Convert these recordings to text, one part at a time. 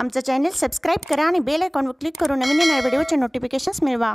आमचं channel subscribe करा आणि बेल आयकॉनवर क्लिक करून नवीन नवीन व्हिडिओचे नोटिफिकेशन्स मिळवा।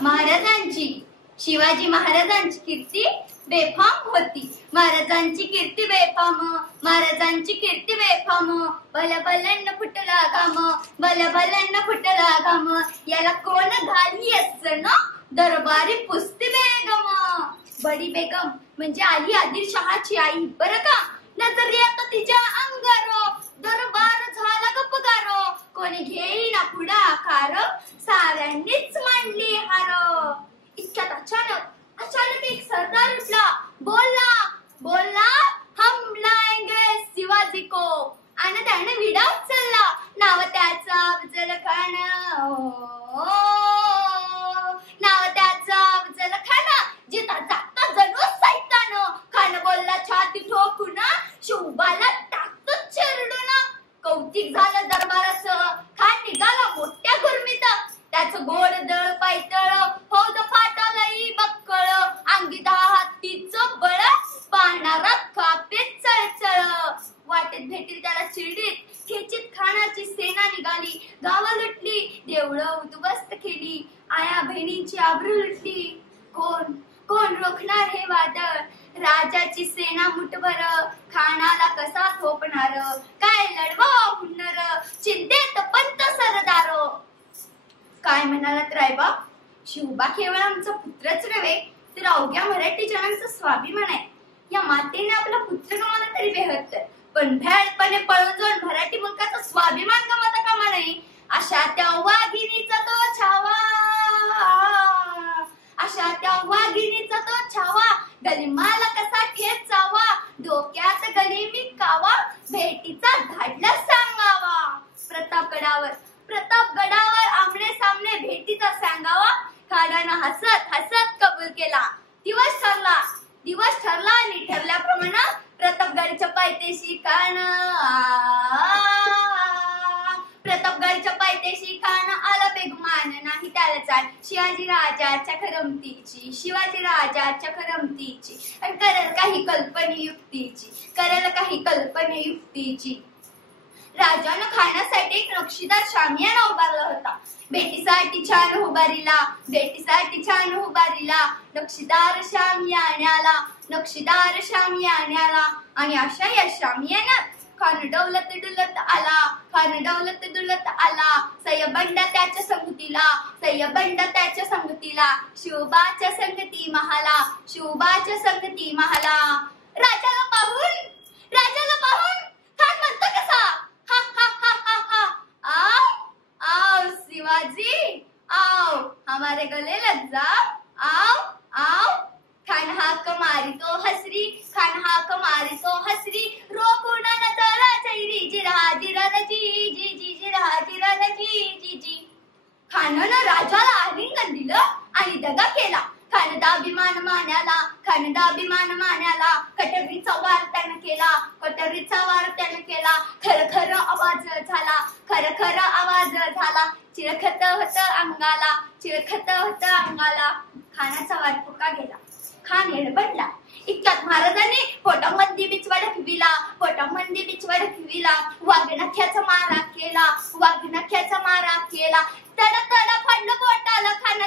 महाराजांची शिवाजी महाराजांची कीर्ती बेफाम होती। महाराजांची कीर्ती बेफाम, महाराजांची कीर्ती बेफाम। बलबलन फुटला घाम, बलबलन फुटला घाम। याला कोण घाली असण दरबारी पुस्ती बेगम। बडी बेगम म्हणजे आली आदिलशहाची आई बरं का। नजरेत तिच्या अंगारो दरबार झाला गपगारो। कोणी घेईना पुढाकार साऱ्यांनीच मांडली हार। इतक्यात अचानक एक सरदार उठला, बोलला हम लाएंगे शिवाजी को। आणि त्याने विडा उचलला, नाव त्याचा अफजल खान। नाव त्याचा अफजल खान, जिता जागता जणू सैतान। खान बोलला छाती ठोकून, शिवबाला टाकतो चिरडून। कौतिक झालं दरबाराचं, खान निघाला मोठ्या गुरमीत। त्याचं गोड दळ पायतळ, फौज फाटालई बक्कळ। अंगी 10 हत्तीचं बळ, पाहणारा कापे चळचळ। वाटेत भेटील त्याला चिरडीत, खेचीत खानाची सेना निघाली। गावं लुटली, देवळं उद्ध्वस्त केली, आया बहिणींची आबरू लुटली। कोण रोखणार हे वादळ, राजाची सेना मुठभर। खानाला कसा थोपणार, काय लढवा हुन्नर। चिंतेत पंत सरदार। काय म्हणालात रायबा, शिवबा केवळ आमचा पुत्रच नव्हे तर अवघ्या मराठी जनांचा स्वाभिमान आहे। या मातेने आपला पुत्र गमावला तरी बेहत्तर, पण भ्याडपणे पळून जाऊन मराठी मुलकाचा स्वाभिमान गमावता कामा नये। अशा त्या वाघिणीचा तो छावा, अशा त्या वाघिणीचा तो छावा। गलिमाला कसा ठेचावा, डोक्यात गलिमी कावा। भेटीचा धाडला सांगावा। प्रतापगडावर आमने सामने भेटीचा सांगावा। खानानं हसत हसत कबूल केला। दिवस ठरला आणि ठरल्याप्रमाणे प्रतापगडच्या पायथ्याशी खान आला बेगुमान। नाही त्याला चाल शिवाजी राजाच्या करमतीची आणि करेल काही कल्पनेयुक्तीची। राजानं खाण्यासाठी एक नक्षीदार शामियाना उभारला होता। भेटीसाठी छान उभारीला नक्षीदार शामियान्याला। आणि अशा या शामियान्यात खान डौलत डुलत आला। सय्यबंड त्याच्या संगतीला, शिवबाच्या संगती महाला। राजाला पाहून खान म्हणतो कसा, हा हा हा हा हा, आओ शिवाजी आओ, हमारे गले लग जाओ, आओ। खान हाक मारितो हसरी, रोकून नजरा चैरी, जिरहा जिरन जी। खानानं राजाला आलिंगन दिलं आणि दगा केला। खानदा अभिमान मान्याला, कटरीचा वार त्यानं केला। खर आवाज झाला, चिरखत होत अंगाला। खानाचा वार फुका गेला, खान एडबडला। इतक्यात महाराजांनी पोटामध्ये बिचवड खिविला। वाघनख्याचा मारा केला, तड फाडलं बोटाला। खान